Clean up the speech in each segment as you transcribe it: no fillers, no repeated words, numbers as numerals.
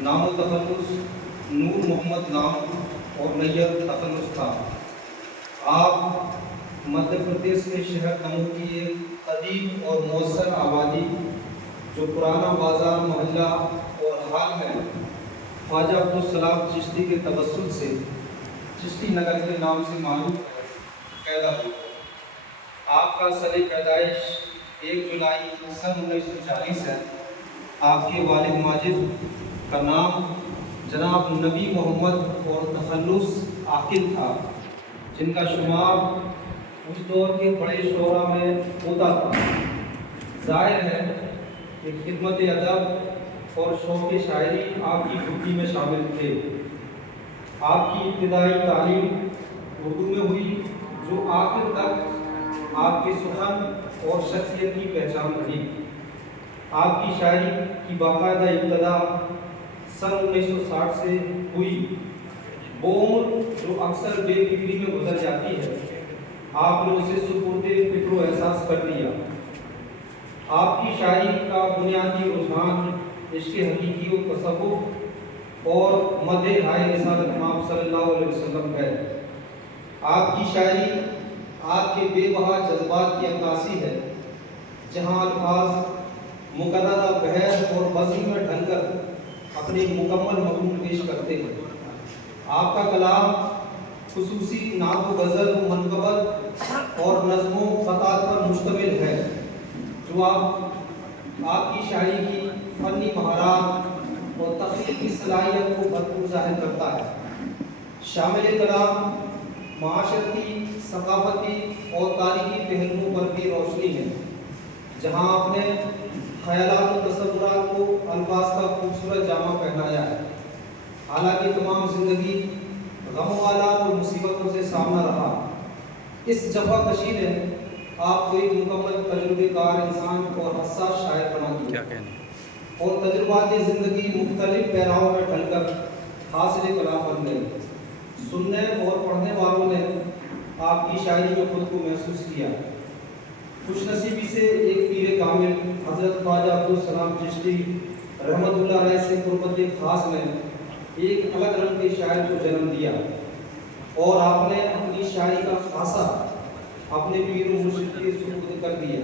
نام و تخلص نور محمد نام اور نیت تخلص تھا۔ آپ مدھیہ پردیش کے شہر دموہ کی ایک ادیب اور مؤثر آبادی جو پرانا بازار محلہ اور حال میں خواجہ عبدالسلام چشتی کے توسل سے چشتی نگر کے نام سے معروف پیدا ہوئی۔ آپ کا سن پیدائش 1 جولائی سن 1940 ہے۔ آپ کے والد ماجد کا نام جناب نبی محمد اور تخلص عاقل تھا، جن کا شمار اس دور کے بڑے شعراء میں ہوتا تھا۔ ظاہر ہے کہ خدمت ادب اور شوق شاعری آپ کی خودی میں شامل تھے۔ آپ کی ابتدائی تعلیم اردو میں ہوئی، جو آخر تک آپ کے سخن اور شخصیت کی پہچان رہی۔ آپ کی شاعری کی باقاعدہ ابتدا سن 1960 سے ہوئی۔ وہ عمر جو اکثر بے فکری میں گزر جاتی ہے، آپ نے اسے سپرد فکر و احساس کر دیا۔ آپ کی شاعری کا بنیادی رجحان عشق حقیقی و تصوف اور مدح ہائے رسالت مآب صلی اللہ علیہ وسلم ہے۔ آپ کی شاعری آپ کے بے بہا جذبات کی عکاسی ہے، جہاں الفاظ مقررہ بحث اور بزم میں ڈھل کر اپنے مکمل مضمون پیش کرتے ہیں۔ آپ کا کلام خصوصی نعت و غزل و منقبت اور نظم و خطات پر مشتمل ہے، جو آپ کی شاعری کی فنی مہارات اور تخلیقی صلاحیت کو بھرپور ظاہر کرتا ہے۔ شامل کلام معاشرتی، ثقافتی اور تاریخی پہلوؤں پر بھی روشنی ہے، جہاں آپ نے خیالات و تصورات کو الفاظ کا خوبصورت جامہ پہنایا ہے۔ حالانکہ تمام زندگی غم و آلات اور مصیبتوں سے سامنا رہا، اس جفا کشی نے آپ کو ایک مکمل تجربے کار انسان اور حساس شاعر بنا دیا، اور تجربات زندگی مختلف پیراؤں میں ڈھل کر حاصل کلام بن گئی۔ سننے اور پڑھنے والوں نے آپ کی شاعری میں خود کو محسوس کیا۔ خوش نصیبی سے ایک پیر کامل حضرت خواجہ عبدالسلام چشتی رحمۃ اللہ علیہ سے قربت خاص نے ایک الگ رنگ کے شاعر کو جنم دیا، اور آپ نے اپنی شاعری کا خاصہ اپنے پیر و مرشد کے سپرد کر دیا۔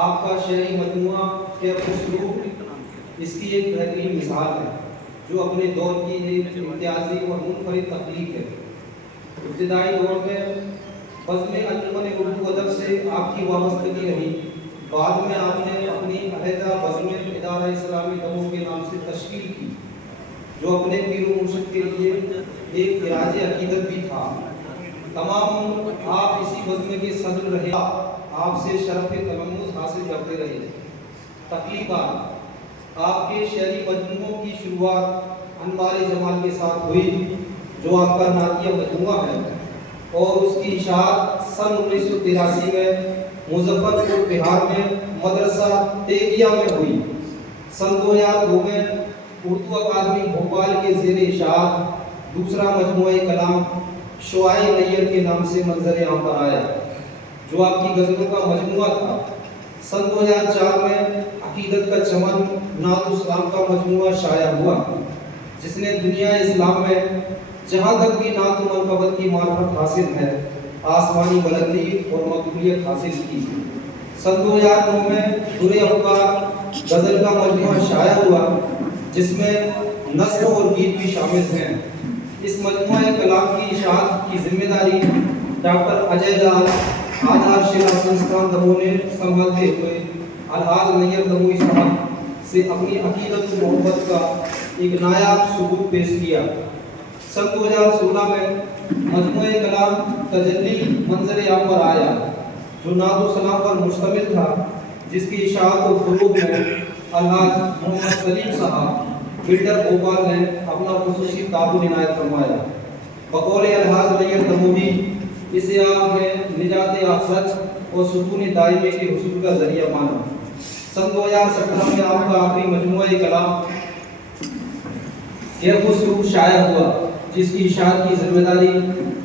آپ کا شعری مجموعہ کیف اسلوب اس کی ایک بہترین مثال ہے، جو اپنے دور کی ایک امتیازی اور منفرد تخلیق ہے۔ ابتدائی دور میں بزم انجمن اردو ادب سے آپ کی وابستگی رہی۔ بعد میں آپ نے اپنی علیحدہ بزم ادارہ اسلامی دموہ کے نام سے تشکیل کی، جو اپنے پیر و مرشد کے لیے ایک خراج عقیدت بھی تھا۔ تمام آپ اسی بزم کے صدر رہے، آپ سے شرف تلمذ حاصل کرتے رہے۔ تخلیقات آپ کے شعری مجموعوں کی شروعات انوار جمال کے ساتھ ہوئی، جو آپ کا نعتیہ مجموعہ ہے، اور اس کی اشاعت سن 1983 میں مظفر پور بہار میں مدرسہ تیغیہ میں ہوئی۔ سن 2002 میں اردو اکادمی بھوپال کے زیر اشاعت دوسرا مجموعہ کلام شعاع نیت کے نام سے منظر عام پر آیا، جو آپ کی غزلوں کا مجموعہ تھا۔ سن 2004 میں عقیدت کا چمن نعت اسلام کا مجموعہ شائع ہوا، جس نے دنیا اسلام میں جہاں تک بھی نعت و منقبت کی معرفت حاصل ہے، آسمانی بلندی اور مقبولیت حاصل کی۔ سن 2009 میں درِ افکار غزل کا مجموعہ شائع ہوا، جس میں نظم اور گیت بھی شامل ہیں۔ اس مجموعہ کلام کی اشاعت کی ذمہ داری ڈاکٹر اجے لال آدھار شیلا سنستان دموہ نے سنبھالتے ہوئے الحاظ نیت دموی صاحب سے اپنی عقیدت و محبت کا ایک نایاب ثبوت پیش کیا۔ سن 2016 میں مجموعہ کلام تجلی منظر عام پر آیا، جو نعت و ثنا پر مشتمل تھا، جس کی اشاعت و فروغ میں الحاظ محمد سلیم صاحب بلڈر بھوپال نے اپنا خصوصی تعاون عنایت فرمایا۔ بقول الحاظ نیت دموی، اسے آپ نے نجات آخرت اور سکون دائمی کے حصول کا ذریعہ مانا۔ سن 2017 میں آپ کا آخری مجموعہ کلام کیف اسلوب شائع ہوا، جس کی اشاعت کی ذمہ داری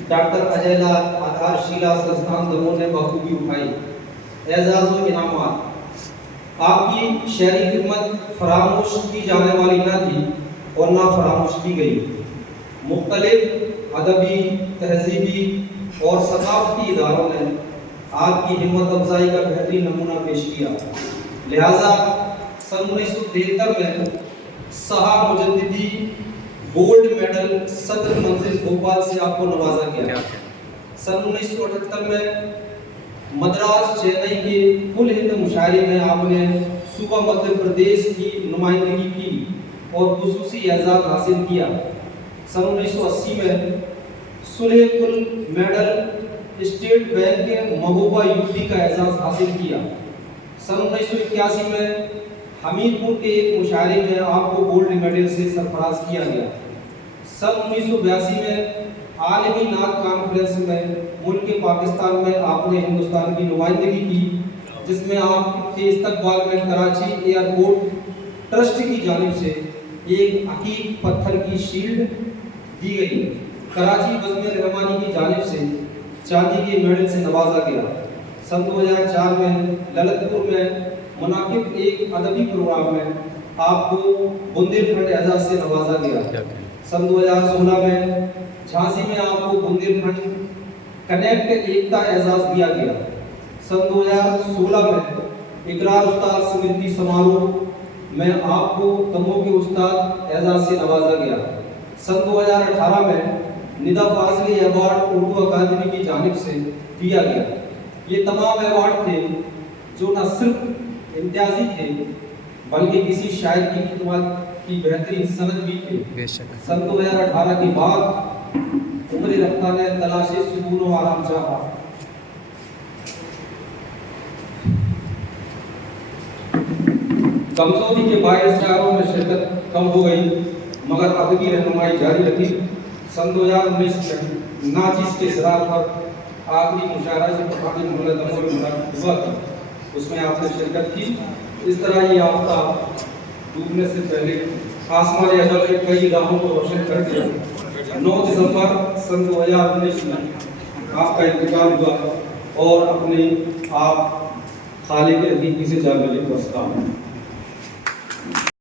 ڈاکٹر اجے لال آدھار شیلا سنستان دموہ نے بخوبی اٹھائی۔ اعزاز و انعامات آپ کی شعری خدمت فراموش کی جانے والی نہ تھی، اور نہ فراموش کی گئی۔ مختلف ادبی، تہذیبی اور ثقافتی اداروں نے آپ کی ہمت افزائی کا بہترین نمونہ پیش کیا۔ لہٰذا سن 1973 میں سہا مجددی گولڈ میڈل صدر منزل بھوپال سے آپ کو نوازا گیا۔ سن 1978 میں مدراس چینئی کے کل ہند مشاعرے میں آپ نے صوبہ مدھیہ پردیش کی نمائندگی کی اور خصوصی اعزاز حاصل کیا۔ سن 1980 میں صلح کل میڈل اسٹیٹ بینک کے محبوبہ یوپی کا اعزاز حاصل کیا۔ سن 1981 میں حمید پور کے ایک مشاعرے میں آپ کو گولڈ میڈل سے سرفراز کیا گیا۔ سن 1982 میں عالمی نعت کانفرنس میں ملک پاکستان میں آپ نے ہندوستان کی نمائندگی کی، جس میں آپ کے استقبال میں کراچی ایئرپورٹ ٹرسٹ کی جانب سے ایک عقیق پتھر کی شیلڈ دی گئی۔ کراچی بزم رحمانی کی جانب سے چاندی کے میڈل سے نوازا گیا۔ سن 2004 میں للت پور میں منعقد ایک ادبی پروگرام میں آپ کو بندیل کھنڈ اعزاز سے نوازا گیا۔ سن 2016 میں جھانسی میں آپ کو بندیل کھنڈ کنیکٹ ایکتا اعزاز دیا گیا۔ سن 2016 میں اقرار استاد سمرتی سماروہ میں آپ کو دموں کے استاد اعزاز سے نوازا گیا۔ سن 2018 میں ندا فاضلی ایوارڈ اردو اکادمی کی جانب سے دیا گیا۔ یہ تمام ایوارڈ تھے جو نہ صرف امتیازی تھے بلکہ کسی شاعر کی خدمات کی بہترین سند بھی تھے۔ سن 2018 کے بعد عمر رفتہ نے تلاش سکون و آرام چاہا۔ کمزوری کے باعث شاعروں میں شرکت کم ہو گئی مگر ادبی رہنمائی جاری رکھی۔ سن 2019 میں ناچیز کے اصرار پر آخری مشاعرہ سے پٹھانی محمد امول منعقد ہوا تھا، اس میں آپ نے شرکت کی۔ اس طرح یہ آفتاب ڈوبنے سے پہلے آسمان ادب کے کئی راہوں کو روشن کر دیا۔ 9 دسمبر سن 2019 میں آپ کا انتقال ہوا اور اپنے آپ خالق حقیقی سے جا ملے۔